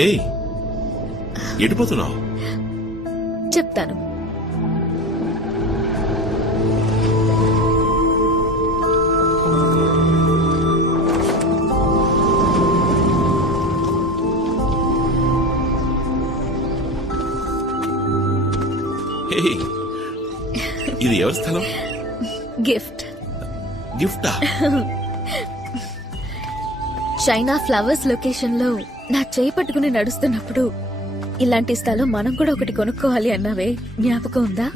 ఏయ్, ఎడిపోతున్నావు? చెప్తాను. ఇది ఎవరి స్థలం? గిఫ్ట్. గిఫ్టా? చైనా ఫ్లవర్స్ లొకేషన్ లో నా చేయి పట్టుకుని నడుస్తున్నప్పుడు ఇలాంటి స్థలం మనం కూడా ఒకటి కొనుక్కోవాలి అన్నావే, జ్ఞాపకం ఉందా?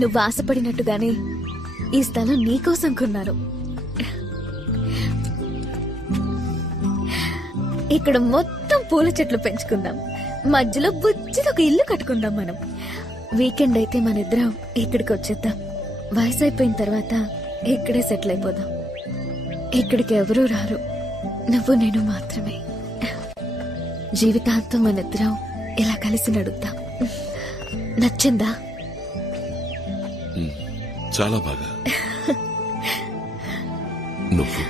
నువ్వు ఆశపడినట్టుగానే ఈ స్థలం నీకోసం కొన్నాను. ఇక్కడ మొత్తం పూల చెట్లు పెంచుకుందాం, మధ్యలో బుజ్జిగా ఒక ఇల్లు కట్టుకుందాం. మనం వీకెండ్ అయితే మన ఇద్దరం ఇక్కడికి వచ్చేద్దాం. వయసు అయిపోయిన తర్వాత ఇక్కడే సెటిల్ అయిపోదాం. ఇక్కడికి ఎవరూ రారు, నువ్వు నేను మాత్రమే. జీవితాంతం మన ఇద్దరం ఇలా కలిసి నడుద్దాం. నచ్చిందా? చాలా బాగా. నువ్వు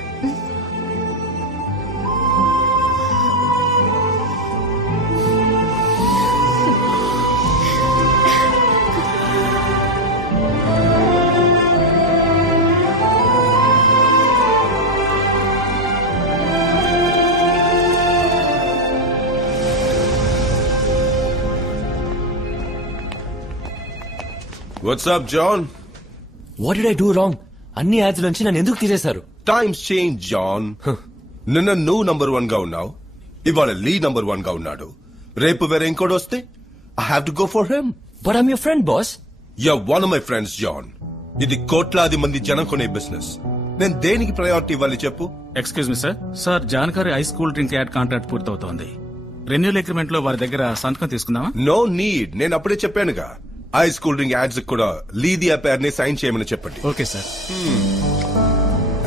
What's up, John? What did I do wrong? అన్ని యాడ్స్ నుంచి నన్ను ఎందుకు తీసేశారు? Times change, John. నిన్న నువ్వు నంబర్ 1 గా ఉన్నావు, ఇవాళ లీ నంబర్ 1 గా ఉన్నాడు. రేపు వేరే ఇంకోటి వస్తే I have to go for him. But I'm your friend, boss. You're one of my friends, John. ఇది కోట్లాది మంది జనం కొనే బిజినెస్. నేను దేనికి ప్రయారిటీ ఇవ్వాలి చెప్పు? Excuse me sir. సార్, జాన్కారీ ice cool drink ad contract పూర్తవుతోంది. రెన్యూల్ అగ్రిమెంట్ లో వారి దగ్గర సంతకం తీసుకుందామా? No need. నేను అప్పుడే చెప్పానుగా, ఐస్ కూల్ డ్రింక్ యాడ్స్ కూడా లీది ఆ పేరు ని సైన్ చేయమని చెప్పండి. Okay sir.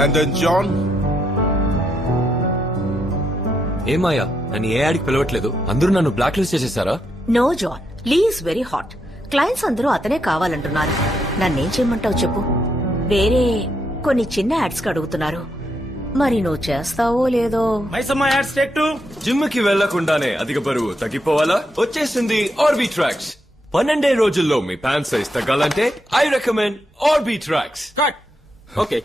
అండ్ దెన్ జాన్, ఏమాయా, నన్ను ఏ యాడ్కి పిలవట్లేదు, అందరూ నన్ను బ్లాక్ లిస్ట్ చేసేసారా? నో జాన్, Lee is very hot. Clients అందరూ అతనే కావాలంటున్నారు. నన్నేం చేయమంటావు చెప్పు? వేరే కొన్ని చిన్న యాడ్స్ కి అడుగుతున్నారు. మరి నువ్వు చేస్తావో లేదో. జిమ్ కి వెళ్లకుండానే అధిక బరువు తగ్గిపోవాలా? వచ్చేసింది ఆర్బీ ట్రాక్స్. 12 రోజుల్లో మీ ప్యాంట్ సైజ్ తగ్గాలంటే I recommend RB tracks. Okay,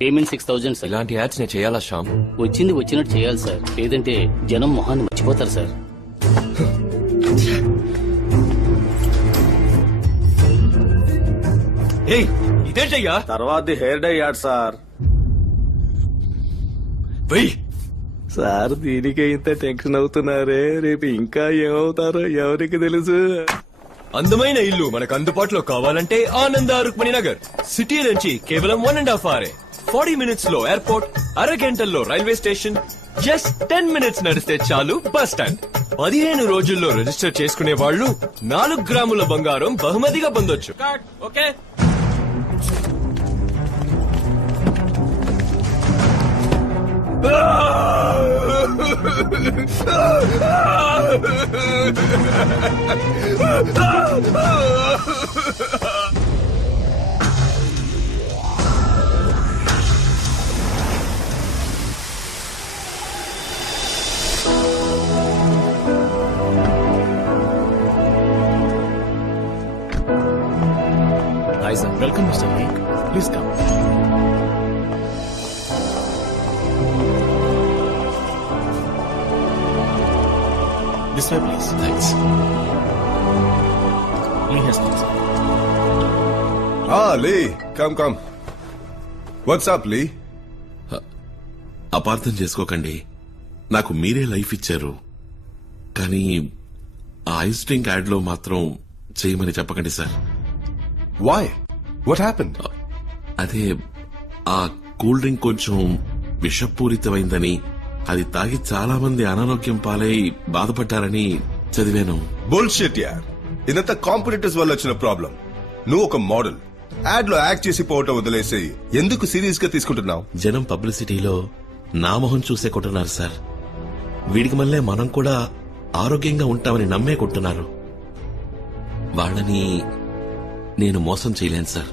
payment 6000 sir. ఇలాంటి యాడ్స్ నేను చేయాలా శ్యామ్? వచ్చింది వచ్చినట్టు చేయాలి సార్, లేదంటే జనం మొహాన్ని మర్చిపోతారు సార్. ఏయ్, ఇదేంటయ్యా? తర్వాత హెయిర్ డై యాడ్ సార్. వెయ్ సార్, దీనికే ఇంత టెన్షన్ అవుతున్నారే, రేపు ఇంకా ఏమవుతారో ఎవరికి తెలుసు. అందమైన ఇల్లు మనకు అందుబాటులో కావాలంటే ఆనంద రుక్మిణి నగర్. సిటీ నుంచి కేవలం 1.5 hours. 40 minutes లో ఎయిర్పోర్ట్, అరగంటల్లో రైల్వే స్టేషన్, జస్ట్ 10 minutes నడిస్తే చాలు బస్ స్టాండ్. 15 రోజుల్లో రిజిస్టర్ చేసుకునే వాళ్ళు 4 గ్రాముల బంగారం బహుమతిగా పొందొచ్చు. Okay, hi sir, welcome mister Leek. Please come. This way, please. Thanks. Lee has come, sir. Lee, come come. What's up Lee? అపార్థం చేసుకోకండి, నాకు మీరే లైఫ్ ఇచ్చారు, కానీ ఆ ఐస్ డ్రింక్ యాడ్ లో మాత్రం చేయమని చెప్పకండి సార్. వై? What happened? అదే, ఆ కూల్ డ్రింక్ కొంచెం విషపూరితమైందని, అది తాగి చాలా మంది అనారోగ్యం పాలై బాధపడ్డారని చదివాను. బుల్షిట్ యార్. ఇదంతా కాంపిటీటర్స్ వల్ల వచ్చిన ప్రాబ్లం. నువ్వు ఒక మోడల్, యాడ్ లో యాక్ట్ చేసి పోవటం వదిలేసి ఎందుకు సీరియస్ గా తీసుకుంటున్నావు? జనం పబ్లిసిటీలో నా మొహం చూసే కొంటున్నారు సార్. వీడికి మళ్ళీ మనం కూడా ఆరోగ్యంగా ఉంటామని నమ్మే కొంటున్నారు. వాళ్ళని నేను మోసం చేయలేను సార్.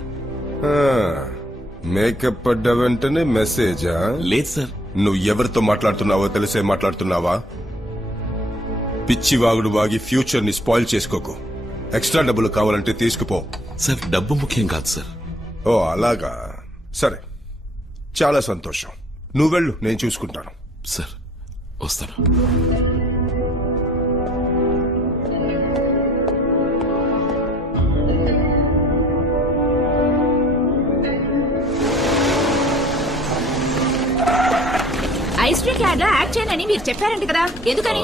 మేకప్ పడ్డ వెంటనే మెసేజా? లేదు సార్. నువ్వు ఎవరితో మాట్లాడుతున్నావో తెలిసే మాట్లాడుతున్నావా? పిచ్చి వాగుడు వాగి ఫ్యూచర్ ని స్పాయిల్ చేసుకోకు. ఎక్స్ట్రా డబ్బులు కావాలంటే తీసుకుపో. సార్ డబ్బు ముఖ్యం కాదు సార్. ఓ అలాగా, సరే చాలా సంతోషం. నువ్వు వెళ్ళు, నేను చూసుకుంటాను. సార్ వస్తాను. ఐస్ క్రీమ్ యాడ్ లో యాక్ట్ చేయనని మీరు చెప్పారంట కదా, ఎందుకని?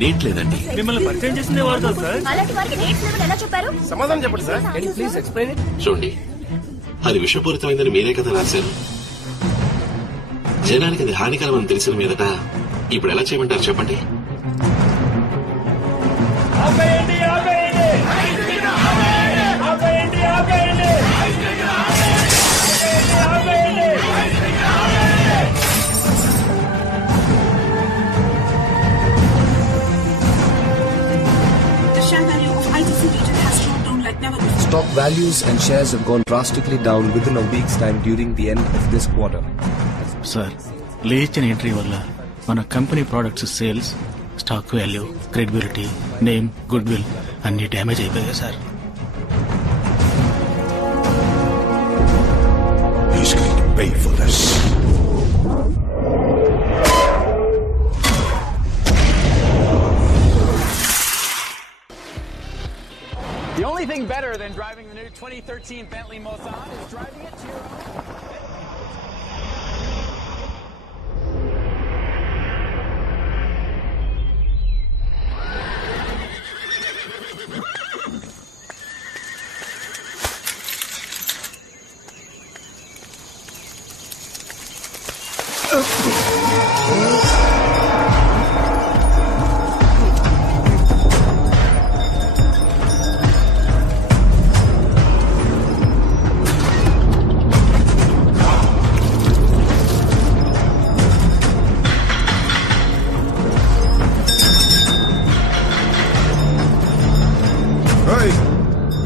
డేట్ లేదండి. మిమ్మల్ని పరిచయం చేసిందే వాడతారు సార్. అలాంటి వారికి డేట్స్ లేవని ఎలా చెప్పారు? సమాధానం చెప్పండి సార్. Please explain it. చూడండి, అది విషపూరితమైందని మీరే కదా రాశారు. జనానికి అది హానికరమని తెలిసిన మీదట ఇప్పుడు ఎలా చేయమంటారు చెప్పండి. Stock values and shares have gone drastically down within a week's time during the end of this quarter. Sir, లేచిన ఎంట్రీ వల్ల మన company products sales, stock value, credibility, name, good will అన్ని డ్యామేజ్ అయిపోయాయి sir. He's going to pay for this. The only thing better than driving the new 2013 Bentley Mulsanne is driving it to your own.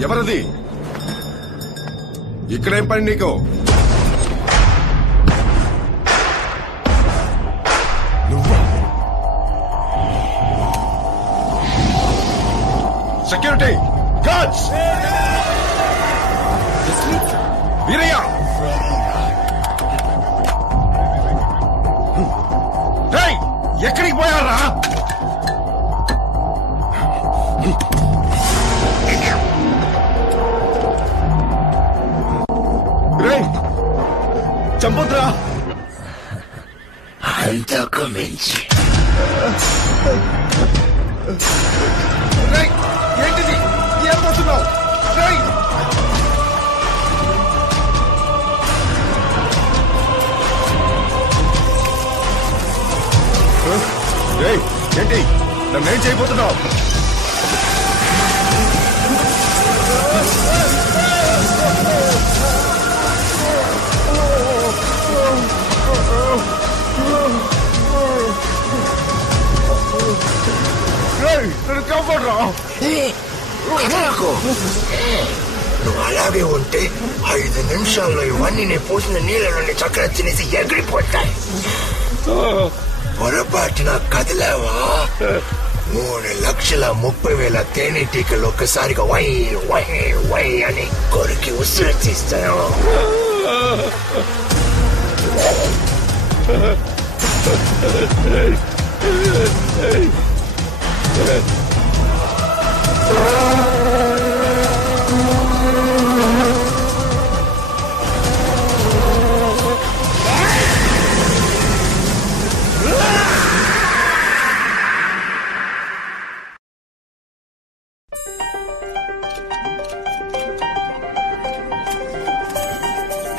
ఎవరది? ఇక్కడేం పని నీకు? నువ్వా? Security guards! Veeraiah! రేయ్, ఎక్కడికి పోయారా? చంపొద్దురా. అంతకు మించి ఏంటిది? ఏం పోతున్నావు? ఏంటి నన్నేం చేయబోతున్నావు? నువ్వు అలాగే ఉంటే 5 నిమిషాల్లో ఇవన్నీ నేను పోసిన నీళ్ళలోని చక్కెర తినేసి ఎగిరిపోతాయి. పొరపాటున కదిలేవా 3,30,000 తేనెటీకలు ఒక్కసారిగా వై వై వై అని కొరికి ఉసిరి తీస్తాను.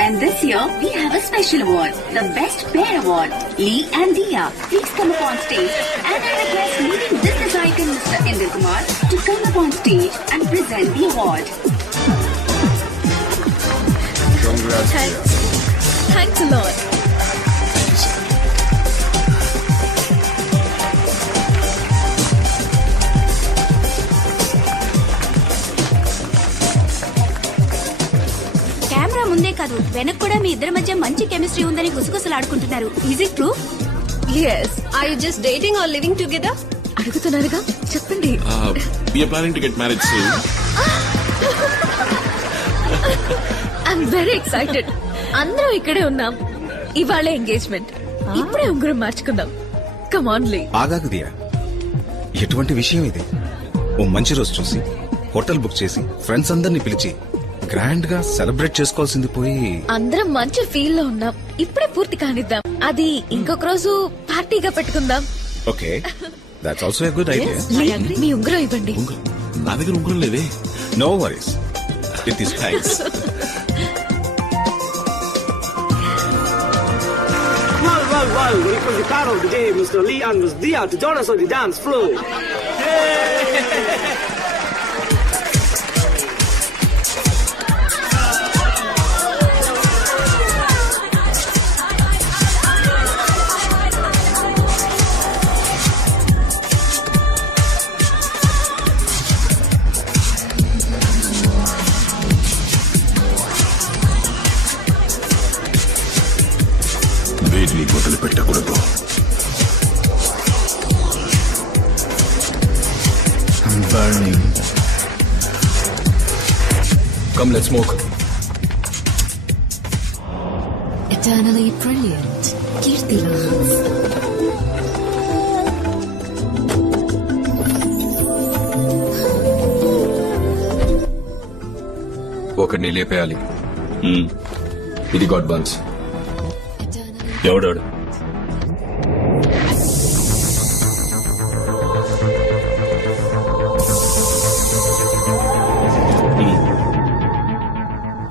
And this year, we have a special award, the Best Pair Award. Lee and Dia, please come up on stage and I request leading business icon Mr. Indra Kumar to come up on stage and present the award. Congrats. Thanks a lot. ముందే కాదు వెనక్ కూడా మీ ఇద్దరి మధ్య మంచి chemistry ఉందని గుసగుసలాడుకుంటున్నారు. Is it true? Yes. Are you just dating or living together? అడుగుతున్నారుగా, చెప్పండి. We're planning to get marriage soon. I'm very excited. అందరం ఇక్కడే ఉన్నాం. ఇవాళ ఎంగేజ్మెంట్. ఇప్పుడే ఉంగరం మార్చుకుందాం. కమ్ ఆన్ లీ. ఆగాగు దియా, ఎటువంటి విషయం ఇది? ఓ మంచి రోజు చూసి హోటల్ బుక్ చేసి ఫ్రెండ్స్ అందరినీ పిలిచి గ్రాండ్ గా సెలబ్రేట్ చేసుకోవాల్సింది పోయి అందరం మంచి ఫీల్ లో ఉన్నాం. ఇప్పుడే పూర్తి కానిద్దాం. అది ఇంకొక రోజు పార్టీగా పెట్టుకుందాం. Okay, that's also a good idea. మీ ఉంగరం ఇవ్వండి. నా దగ్గర ఉంగరం లేదే. No worries, it is thanks. Well, it was the car of the day, Mr. Lee and Ms. Dia to join us on the dance floor. వేడిని మొదలు పెట్టకూడదు. Burning. Come, let's smoke. Eternally brilliant, Kirti Lance. ఒకడిని లేపేయాలి. ఇది God buns. ఎవడాడు?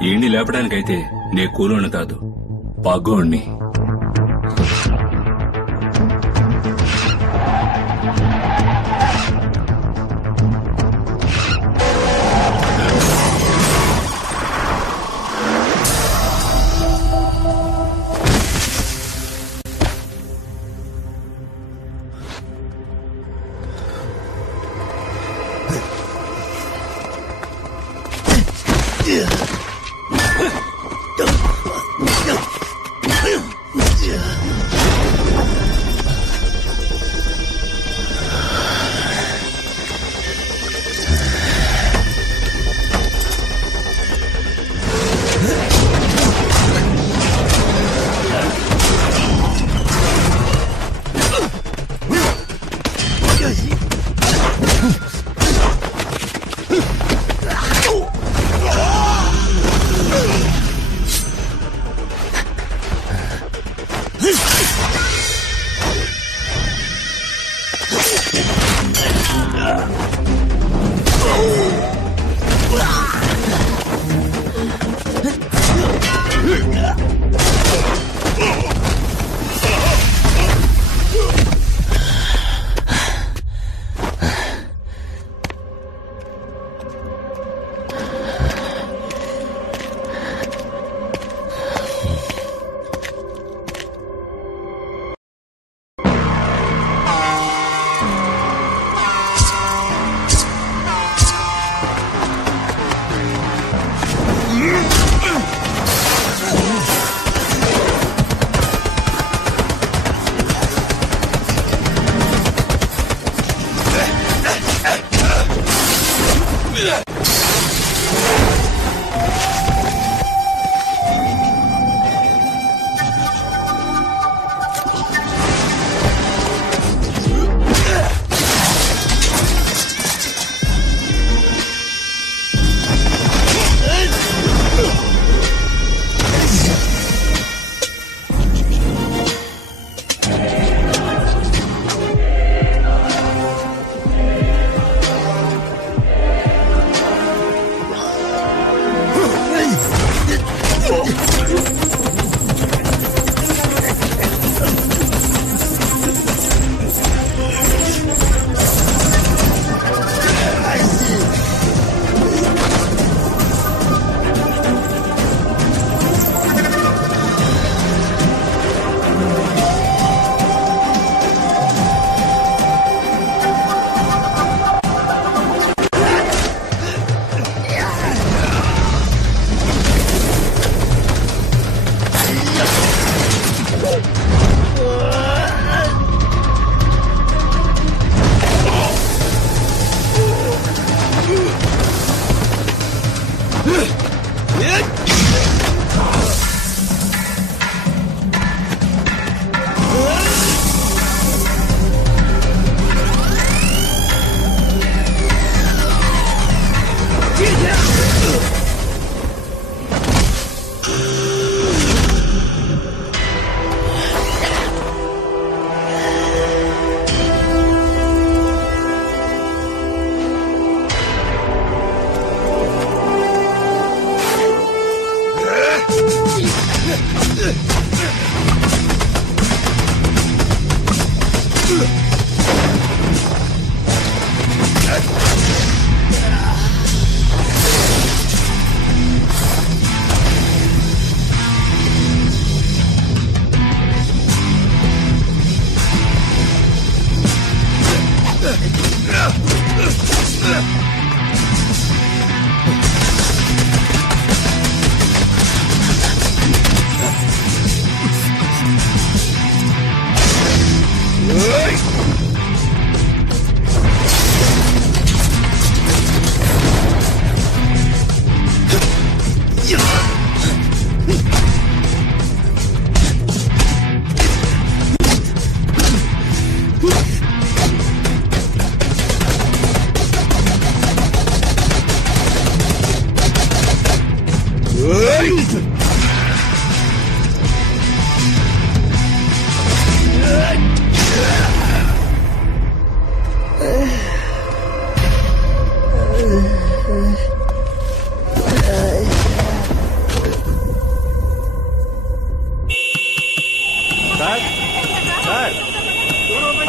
ఈయన్ని లేపడానికైతే నే కూలోని కాదు, పగ్గోణ్ణి.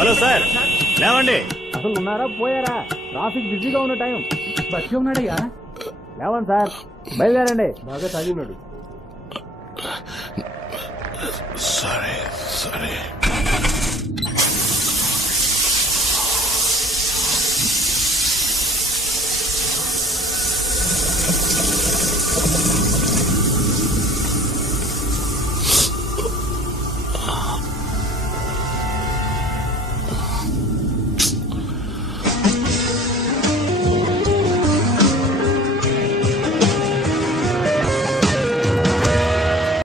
Hello sir, లేవండి. అసలు ఉన్నారా పోయారా? ట్రాఫిక్ బిజీగా ఉన్న టైం. బస్సు ఉన్నాడయ్యా. లేవండి సార్, బయలుదేరండి. బాగా తాగి ఉన్నాడు. సరే